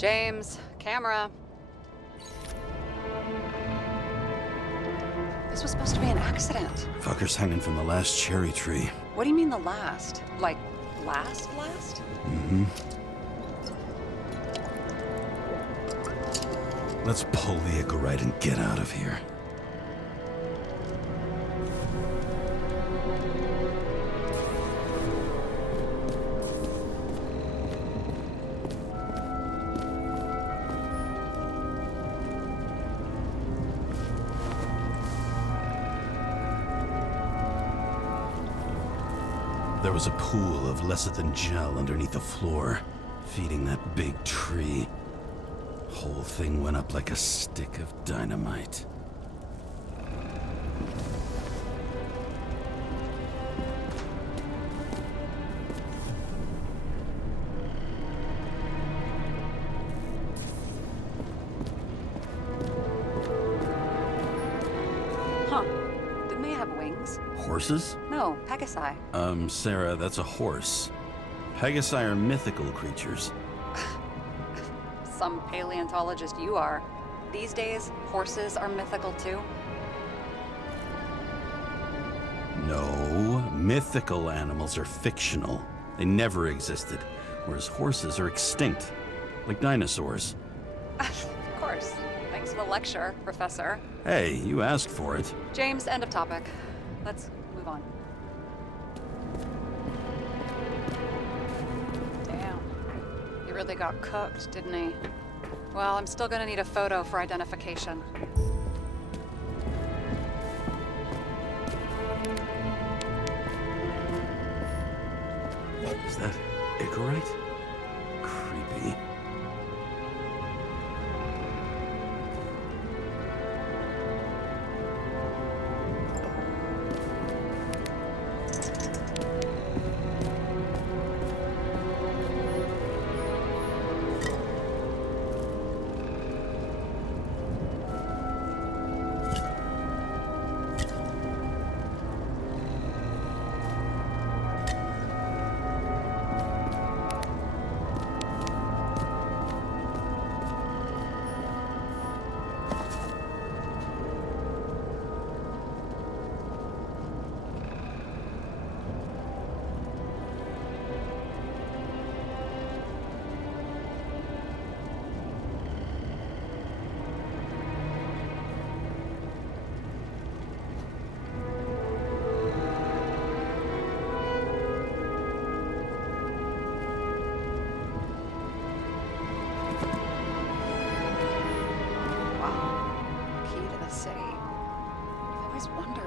James, camera. This was supposed to be an accident. Fucker's hanging from the last cherry tree. What do you mean the last? Like, last? Mm-hmm. Let's pull the Icarite and get out of here. There was a pool of lecithin gel underneath the floor, feeding that big tree. Whole thing went up like a stick of dynamite. Huh. Didn't they have wings? Horses? No, Pegasi. Sarah, that's a horse. Pegasi are mythical creatures. Some paleontologist you are. These days, horses are mythical too. No, mythical animals are fictional. They never existed, whereas horses are extinct, like dinosaurs. Of course. Thanks for the lecture, Professor. Hey, you asked for it. James, end of topic. Let's move on. Damn. He really got cooked, didn't he? Well, I'm still gonna need a photo for identification. Is that Icarite? Creepy.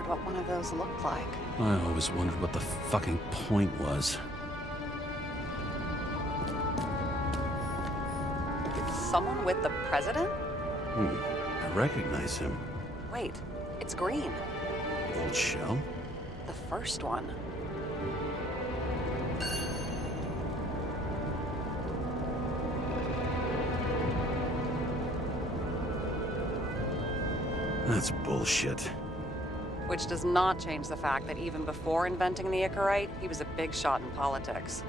What one of those looked like. I always wondered what the fucking point was. Someone with the president? I recognize him. Wait, it's green. Old shell? The first one. That's bullshit. Which does not change the fact that even before inventing the Icarite, he was a big shot in politics.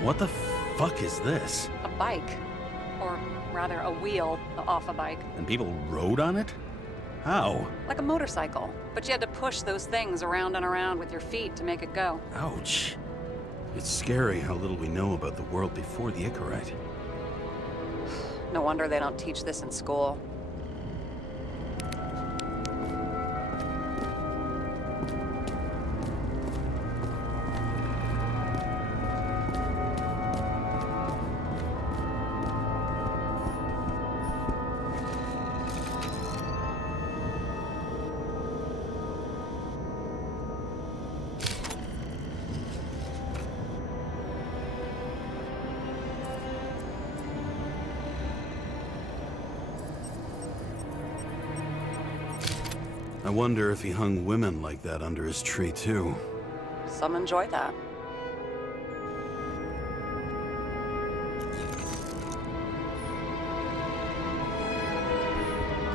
What the fuck is this? A bike. Or rather, a wheel off a bike. And people rode on it? How? Like a motorcycle. But you had to push those things around and around with your feet to make it go. Ouch. It's scary how little we know about the world before the Icarite. No wonder they don't teach this in school. I wonder if he hung women like that under his tree, too. Some enjoy that.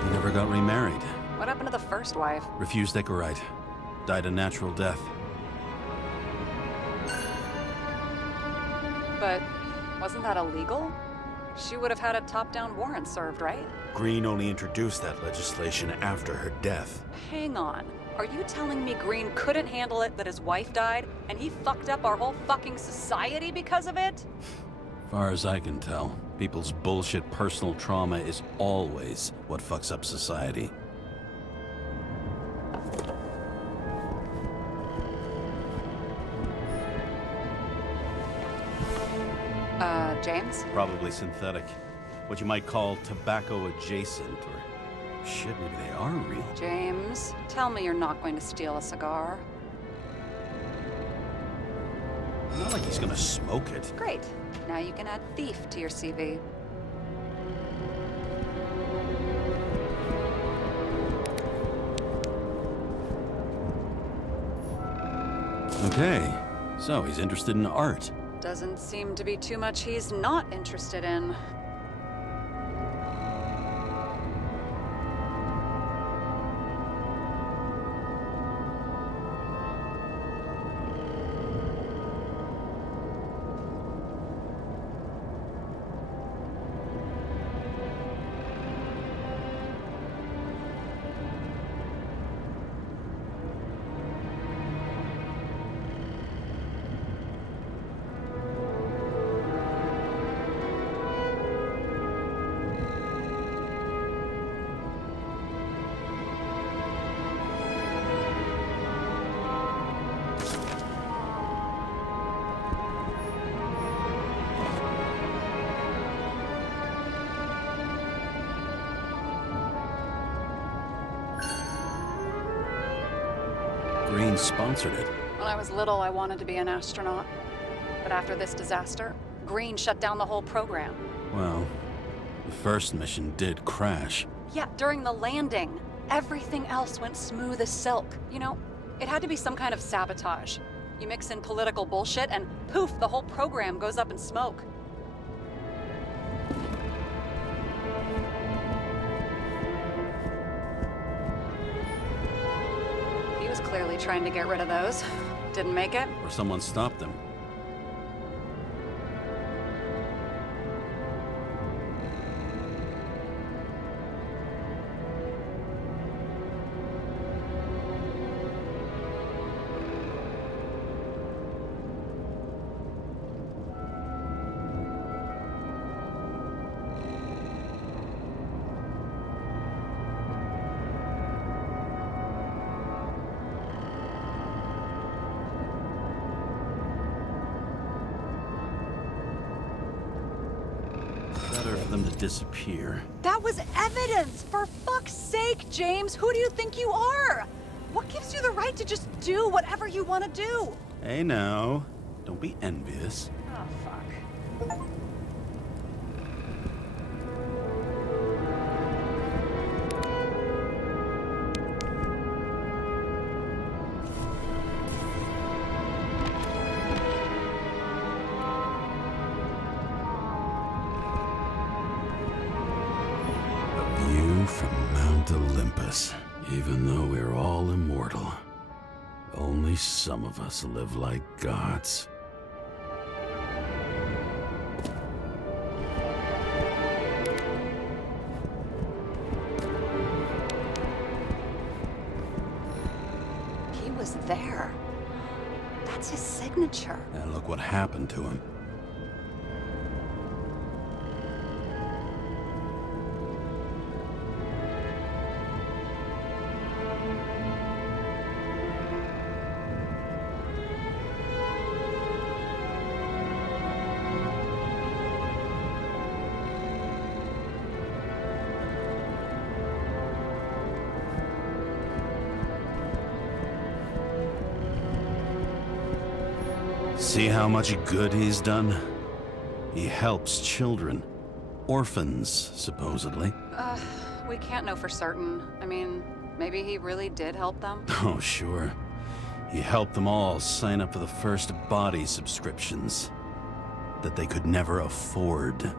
He never got remarried. What happened to the first wife? Refused Icarite. Died a natural death. But wasn't that illegal? She would have had a top-down warrant served, right? Green only introduced that legislation after her death. Hang on. Are you telling me Green couldn't handle it that his wife died, and he fucked up our whole fucking society because of it? Far as I can tell, people's bullshit personal trauma is always what fucks up society. James? Probably synthetic. What you might call tobacco adjacent, or shit, maybe they are real. James, tell me you're not going to steal a cigar. Not like he's gonna smoke it. Great. Now you can add thief to your CV. Okay, so he's interested in art. Doesn't seem to be too much he's not interested in. Green sponsored it. When I was little, I wanted to be an astronaut. But after this disaster, Green shut down the whole program. Well, the first mission did crash. Yeah, during the landing. Everything else went smooth as silk. You know, it had to be some kind of sabotage. You mix in political bullshit and poof, the whole program goes up in smoke. He was clearly trying to get rid of those. Didn't make it. Or someone stopped them. Better for them to disappear. That was evidence! For fuck's sake, James! Who do you think you are? What gives you the right to just do whatever you want to do? Hey now, don't be envious. Oh, fuck. A view from Mount Olympus. Even though we're all immortal, only some of us live like gods. He was there. That's his signature. And look what happened to him. See how much good he's done? He helps children. Orphans, supposedly. We can't know for certain. I mean, maybe he really did help them. Oh, sure. He helped them all sign up for the first body subscriptions that they could never afford.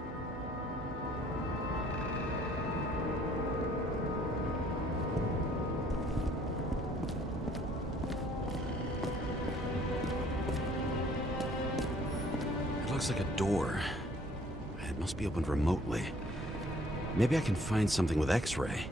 looks like a door. It must be opened remotely. Maybe I can find something with X-ray.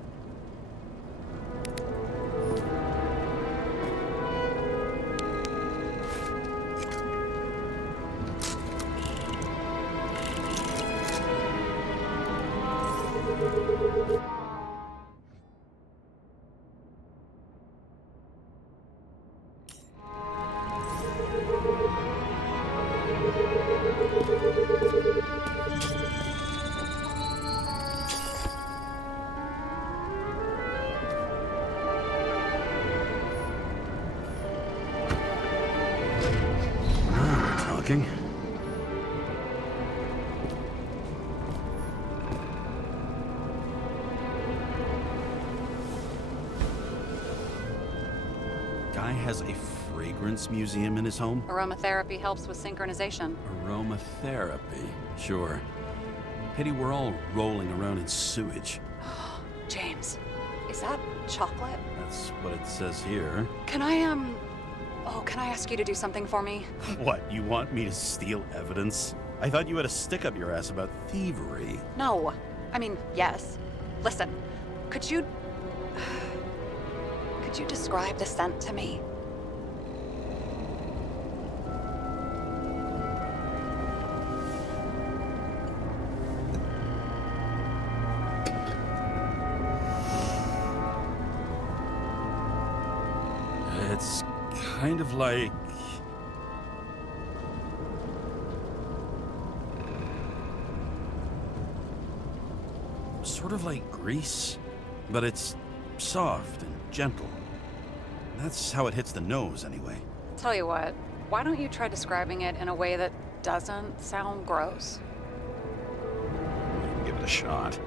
Talking. Guy has a fragrance museum in his home? Aromatherapy helps with synchronization. Aromatherapy, sure. Pity we're all rolling around in sewage. James, is that chocolate? That's what it says here. Can I, Oh, can I ask you to do something for me? What, you want me to steal evidence? I thought you had a stick up your ass about thievery. No. I mean, yes. Listen, could you describe the scent to me? It's kind of like... sort of like grease, but it's soft and gentle. That's how it hits the nose, anyway. Tell you what, why don't you try describing it in a way that doesn't sound gross? Give it a shot.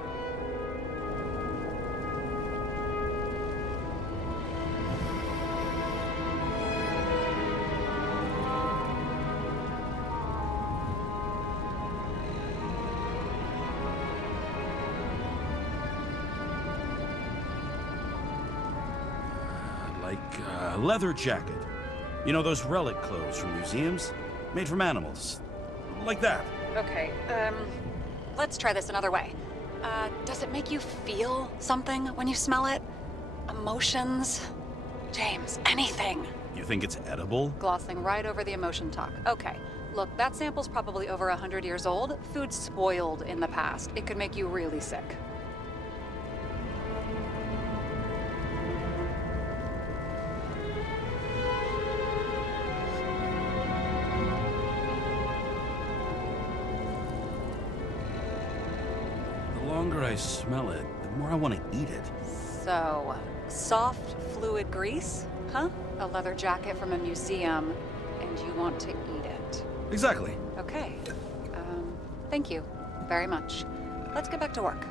Leather jacket. You know those relic clothes from museums? Made from animals. Like that. Okay, let's try this another way. Does it make you feel something when you smell it? Emotions? James, anything. You think it's edible? Glossing right over the emotion talk. Okay, look, that sample's probably over 100 years old. Food spoiled in the past. It could make you really sick. The longer I smell it, the more I want to eat it. So, soft fluid grease? Huh? A leather jacket from a museum, and you want to eat it. Exactly. Okay. Thank you very much. Let's get back to work.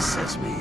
says me.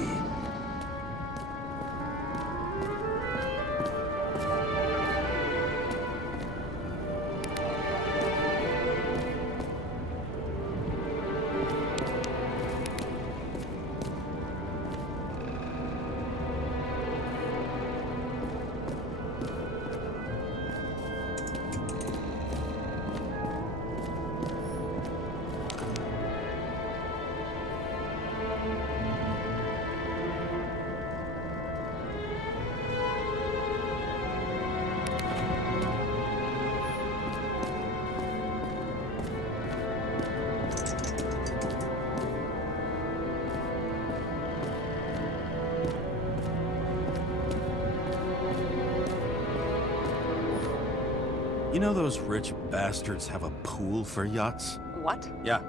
You know those rich bastards have a pool for yachts? What? Yeah.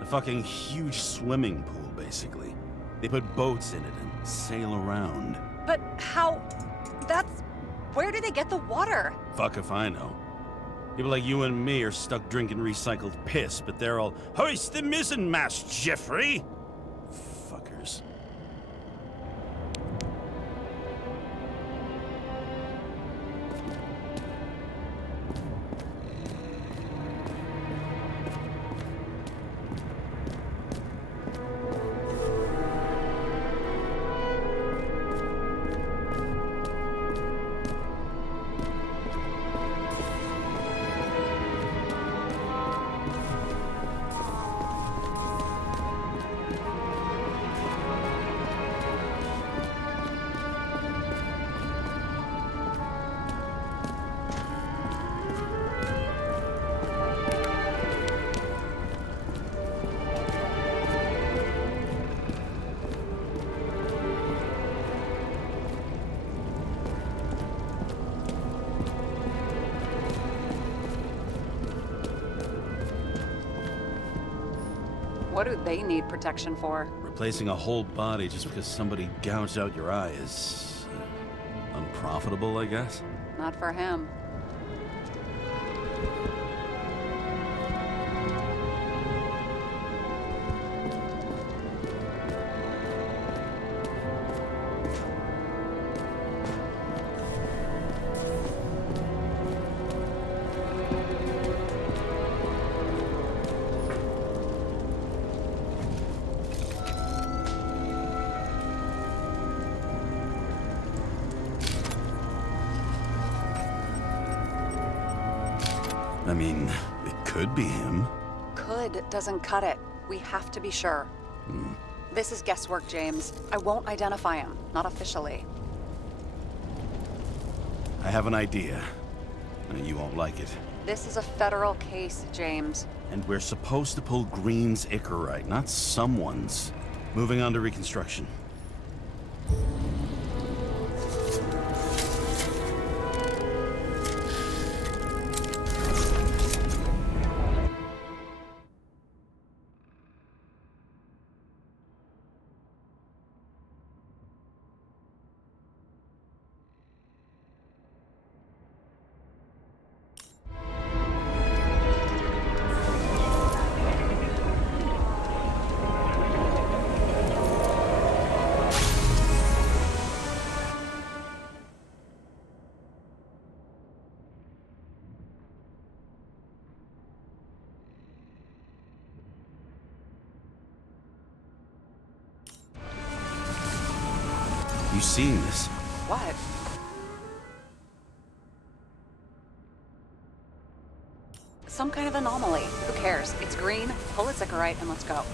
A fucking huge swimming pool, basically. They put boats in it and sail around. But how... That's... Where do they get the water? Fuck if I know. People like you and me are stuck drinking recycled piss, but they're all, "Hoist the mizzenmast, Jeffrey!" Fuckers. What do they need protection for? Replacing a whole body just because somebody gouged out your eye is... unprofitable, I guess? Not for him. I mean, it could be him. Could doesn't cut it. We have to be sure. This is guesswork, James. I won't identify him. Not officially. I have an idea. You won't like it. This is a federal case, James. And we're supposed to pull Green's Icarite, not someone's. Moving on to reconstruction. You seeing this? What? Some kind of anomaly. Who cares? It's green, pull its Icarite, and let's go.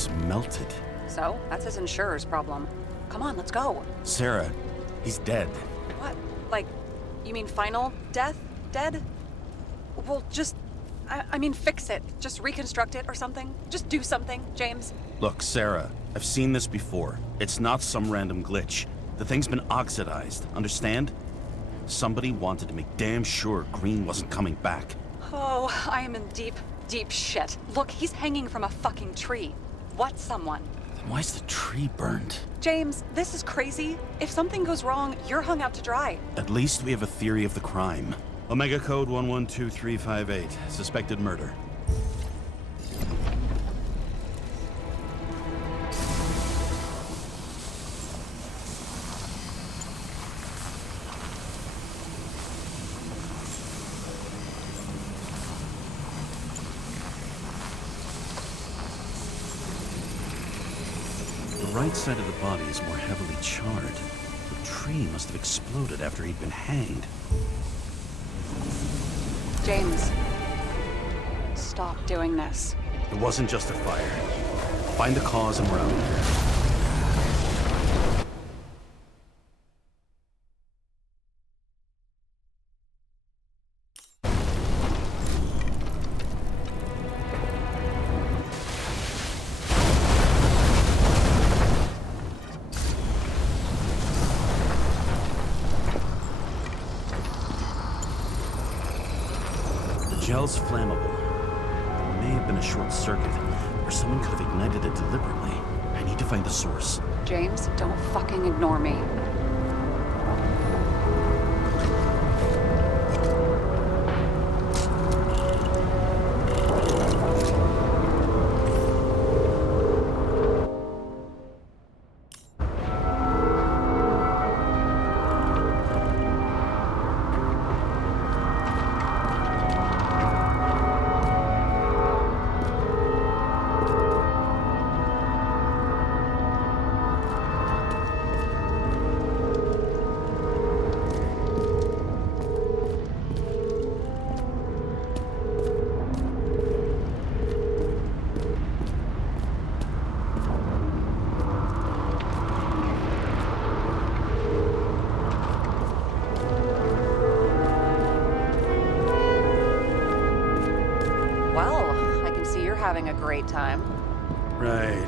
looks melted. So, that's his insurer's problem. Come on, let's go. Sarah, he's dead. What? Like, you mean final death? Dead? Well, just... I mean, fix it. Just reconstruct it or something. Just do something, James. Look, Sarah, I've seen this before. It's not some random glitch. The thing's been oxidized, understand? Somebody wanted to make damn sure Green wasn't coming back. Oh, I am in deep, deep shit. Look, he's hanging from a fucking tree. What someone? Then why's the tree burned? James, this is crazy. If something goes wrong, you're hung out to dry. At least we have a theory of the crime. Omega code 112358. Suspected murder. The right side of the body is more heavily charred. The tree must have exploded after he'd been hanged. James, stop doing this. It wasn't just a fire. Find the cause and we're out of here. Gel's flammable. There may have been a short circuit, or someone could have ignited it deliberately. I need to find the source. James, don't fucking ignore me. Having a great time. Right.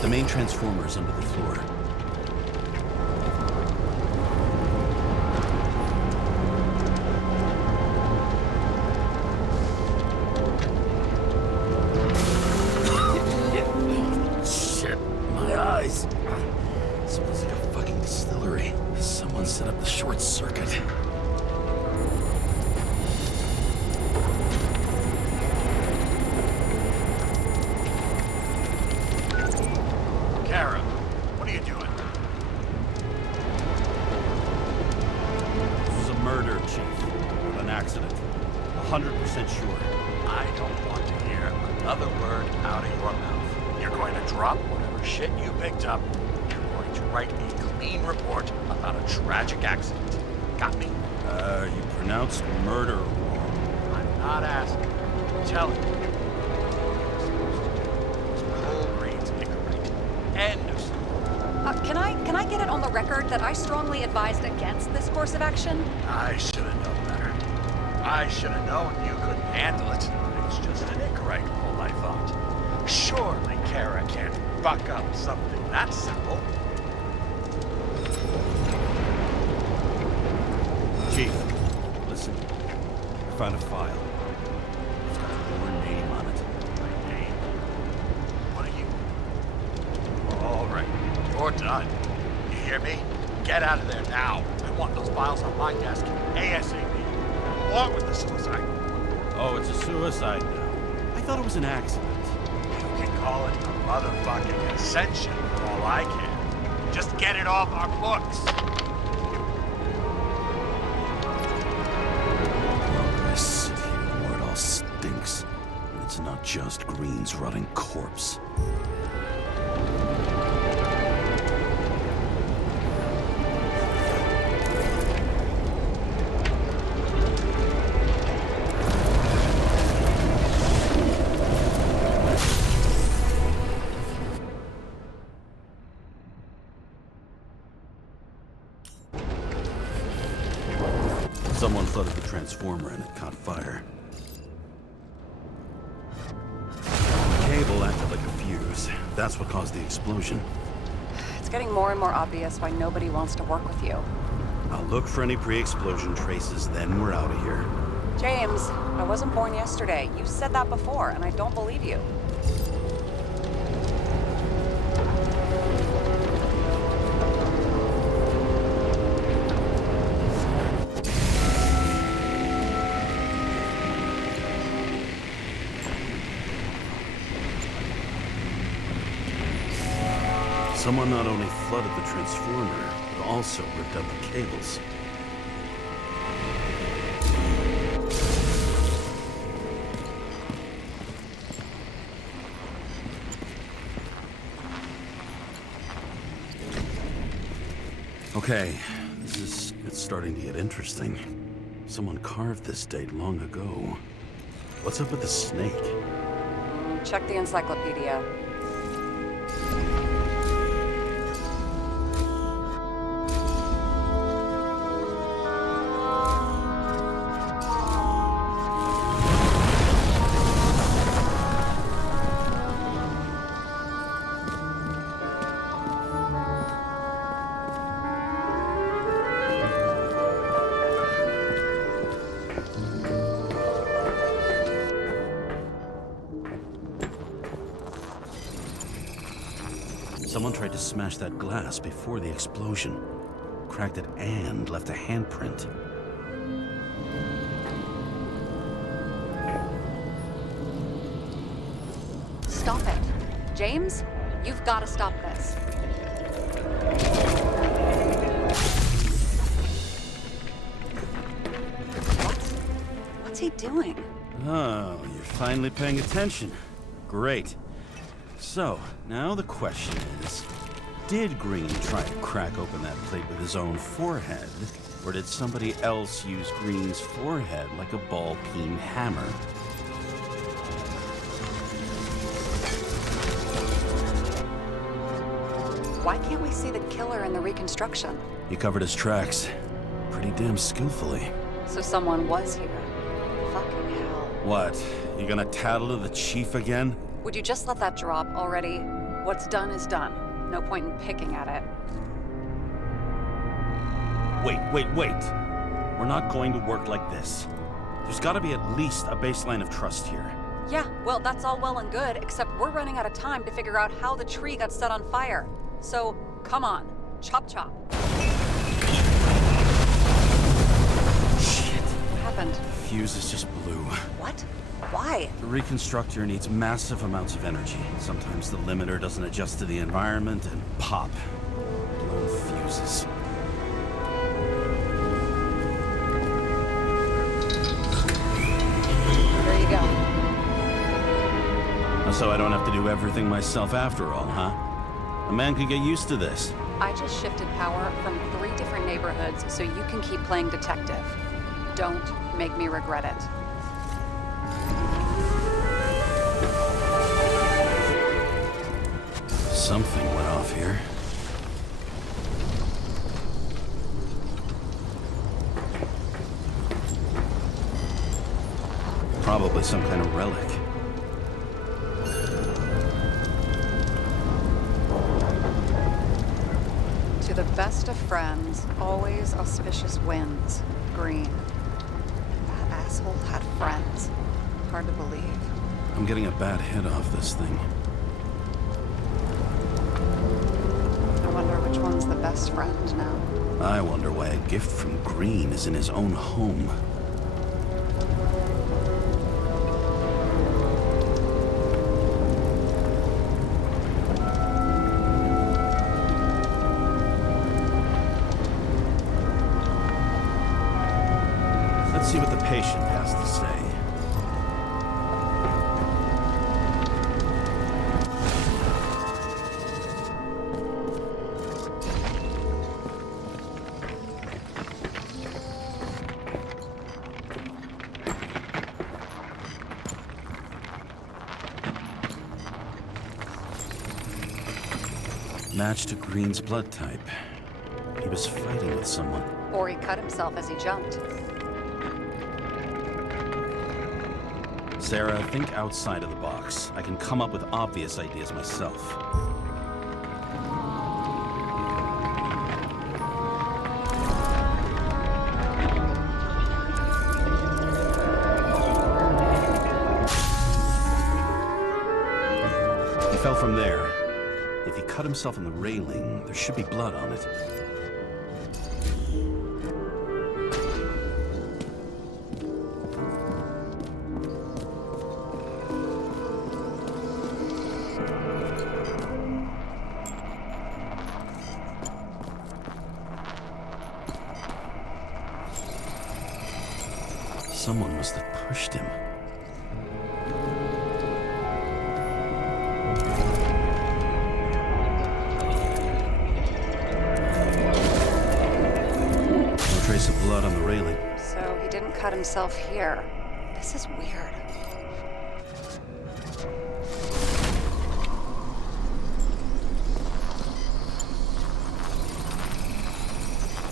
The main transformer is under the floor. Shit, my eyes. This was like a fucking distillery. Someone set up the short circuit. This is a murder, Chief. An accident. 100% sure. I don't want to hear another word out of your mouth. You're going to drop whatever shit you picked up. You're going to write a clean report about a tragic accident. Got me? You pronounced murder wrong. I'm not asking. I'm telling you. Whole reads incorrect. End of story. Can I get it on the record that I strongly advised against this course of action? I should have known better. I should have known you couldn't handle it. It's just an incorrect pull, I thought. Surely Kara can't buck up something that simple. Chief, listen. I found a file. It's got your name on it. My name? What are you? All right, you're done. hear me? Get out of there now. I want those files on my desk ASAP. Along with the suicide. Oh, it's a suicide now. I thought it was an accident. You can call it a motherfucking ascension for all I care. Just get it off our books. I sit here where it all stinks. And it's not just Green's rotting corpse. Someone flooded the transformer and it caught fire. The cable acted like a fuse. That's what caused the explosion. It's getting more and more obvious why nobody wants to work with you. I'll look for any pre-explosion traces, then we're out of here. James, I wasn't born yesterday. You said that before, and I don't believe you. Someone not only flooded the transformer, but also ripped out the cables. Okay, it's starting to get interesting. Someone carved this date long ago. What's up with the snake? Check the encyclopedia. Someone tried to smash that glass before the explosion. Cracked it and left a handprint. Stop it. James, you've got to stop this. What's he doing? Oh, you're finally paying attention. Great. So, now the question is, did Green try to crack open that plate with his own forehead, or did somebody else use Green's forehead like a ball-peen hammer? Why can't we see the killer in the reconstruction? He covered his tracks pretty damn skillfully. So someone was here. Fucking hell. What? You gonna tattle to the chief again? Would you just let that drop already? What's done is done. No point in picking at it. Wait. We're not going to work like this. There's gotta be at least a baseline of trust here. Yeah, well, that's all well and good, except we're running out of time to figure out how the tree got set on fire. So, come on. Chop chop. Shit. What happened? The fuses just blew. What? Why? The reconstructor needs massive amounts of energy. Sometimes the limiter doesn't adjust to the environment and pop. Blown fuses. There you go. So I don't have to do everything myself after all, huh? A man could get used to this. I just shifted power from 3 different neighborhoods so you can keep playing detective. Don't make me regret it. Something went off here. Probably some kind of relic. To the best of friends, always auspicious wins. Green. That asshole had friends. Hard to believe. I'm getting a bad hit off this thing. I wonder which Which one's the best friend now? I wonder why a gift from Green is in his own home. Let's see what the patient has to say. Match to Green's blood type. He was fighting with someone. Or he cut himself as he jumped. Sarah, think outside of the box. I can come up with obvious ideas myself. He fell from there. If he cut himself on the railing, there should be blood on it. Someone must have pushed him. No trace of blood on the railing. So he didn't cut himself here. This is weird.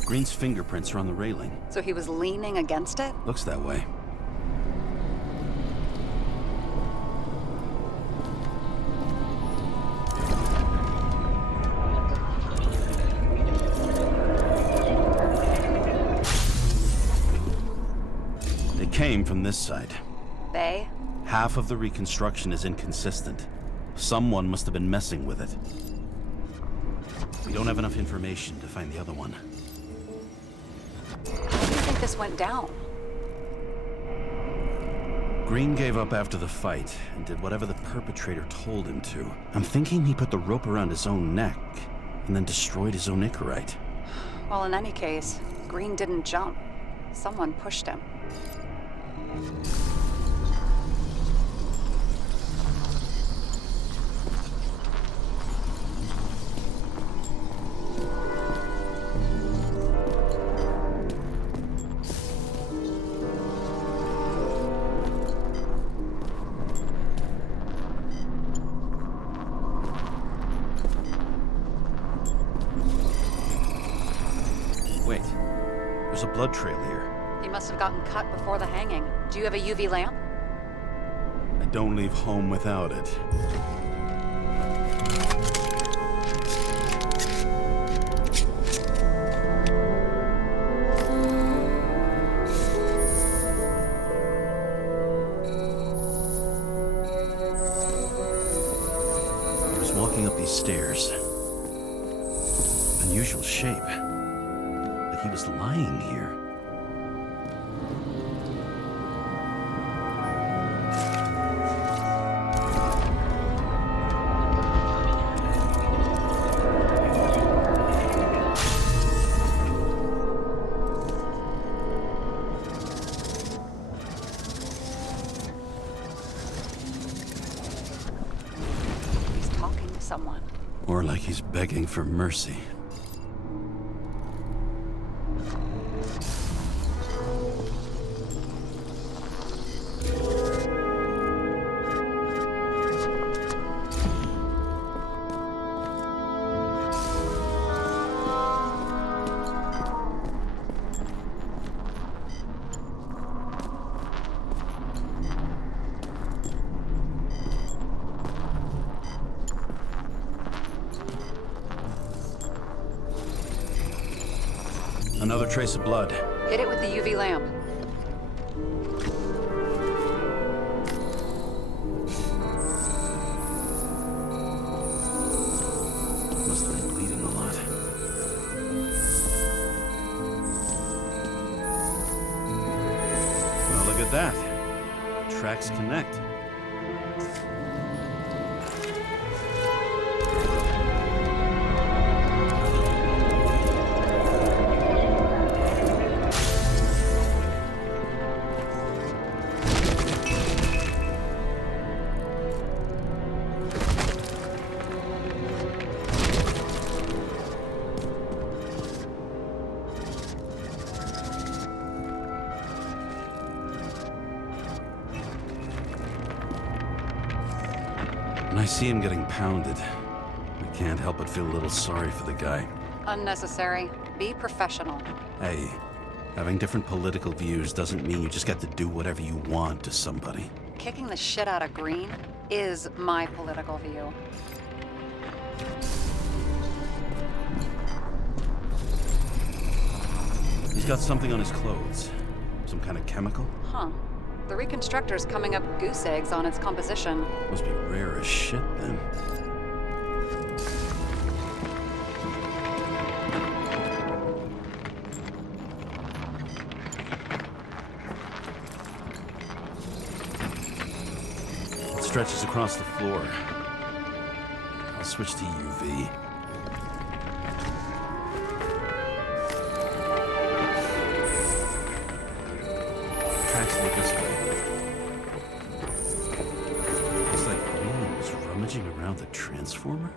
Green's fingerprints are on the railing. So he was leaning against it? Looks that way. They came from this side. They? Half of the reconstruction is inconsistent. Someone must have been messing with it. We don't have enough information to find the other one. How do you think this went down? Green gave up after the fight and did whatever the perpetrator told him to. I'm thinking he put the rope around his own neck and then destroyed his own Icarite. Well, in any case, Green didn't jump. Someone pushed him. Wait, there's a blood trail here. He must have gotten cut before the hanging. Do you have a UV lamp? I don't leave home without it. He was walking up these stairs. Unusual shape. Like he was lying here. He's talking to someone. Or like he's begging for mercy. Another trace of blood. Hit it with the UV lamp. Must have been bleeding a lot. at that. The tracks connect. When I see him getting pounded, I can't help but feel a little sorry for the guy. Unnecessary. Be professional. Hey, having different political views doesn't mean you just get to do whatever you want to somebody. Kicking the shit out of Green is my political view. He's got something on his clothes. Some kind of chemical? Huh. The reconstructor's coming up goose eggs on its composition. Must be rare as shit, then. It stretches across the floor. I'll switch to UV. Tracks look this way. Looks like Green was rummaging around the transformer.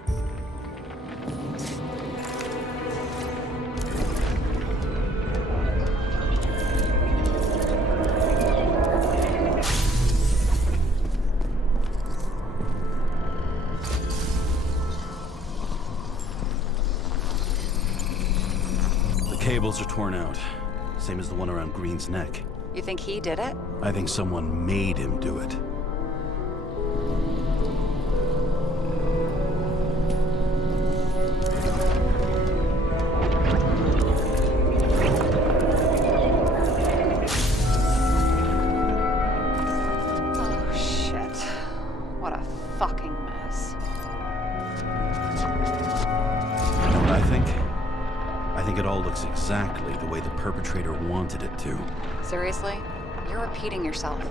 The cables are torn out, same as the one around Green's neck. You think he did it? I think someone made him do it. Oh, shit. What a fucking mess. You know what I think? I think it all looks exactly the way the perpetrator wanted it to. Seriously? You're repeating yourself.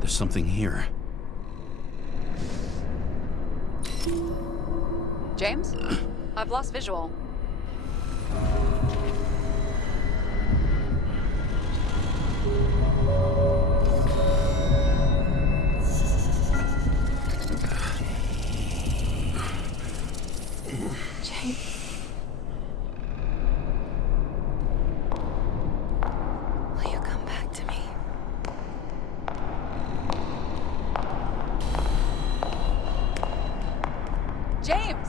There's something here. James? I've lost visual. James. Will you come back to me? James!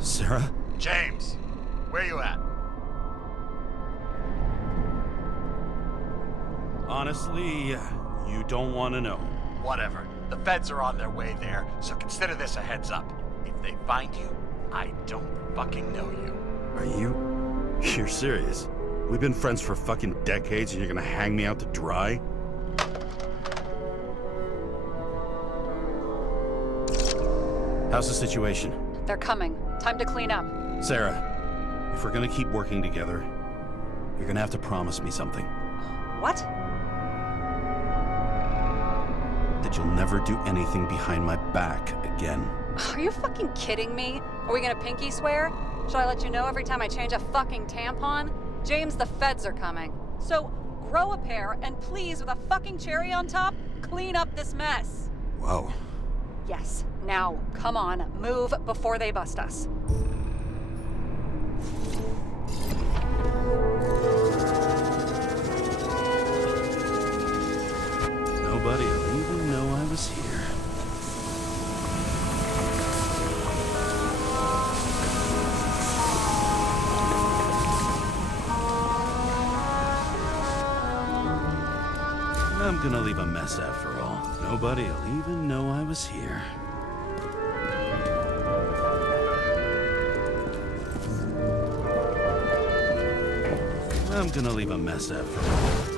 Sarah? James, where you at? Honestly, you don't want to know. Whatever. The feds are on their way there, so consider this a heads up. If they find you, I don't fucking know you. Are you? You're serious? We've been friends for fucking decades and you're gonna hang me out to dry? How's the situation? They're coming. Time to clean up. Sarah, if we're gonna keep working together, you're gonna have to promise me something. What? That you'll never do anything behind my back again. Are you fucking kidding me? Are we gonna pinky swear? Should I let you know every time I change a fucking tampon? James, the feds are coming. So, grow a pair, and please, with a fucking cherry on top, clean up this mess. Wow. Yes. Now, come on, move before they bust us. Nobody will even know I was here. I'm gonna leave a mess after all. Nobody'll even know I was here. I'm gonna leave a mess after all.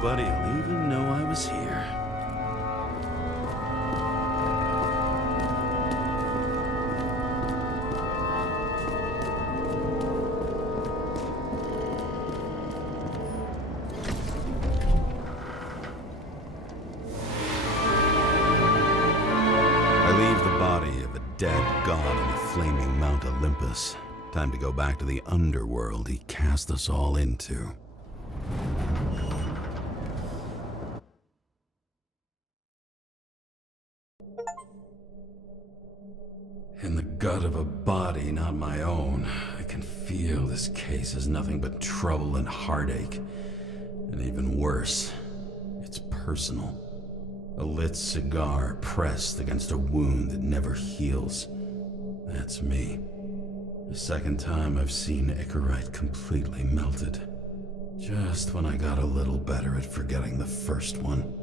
Nobody'll even know I was here. I leave the body of a dead god on the flaming Mount Olympus. Time to go back to the underworld he cast us all into. In the gut of a body not my own, I can feel this case is nothing but trouble and heartache. And even worse, it's personal. A lit cigar pressed against a wound that never heals. That's me. The second time I've seen Icarite completely melted. Just when I got a little better at forgetting the first one.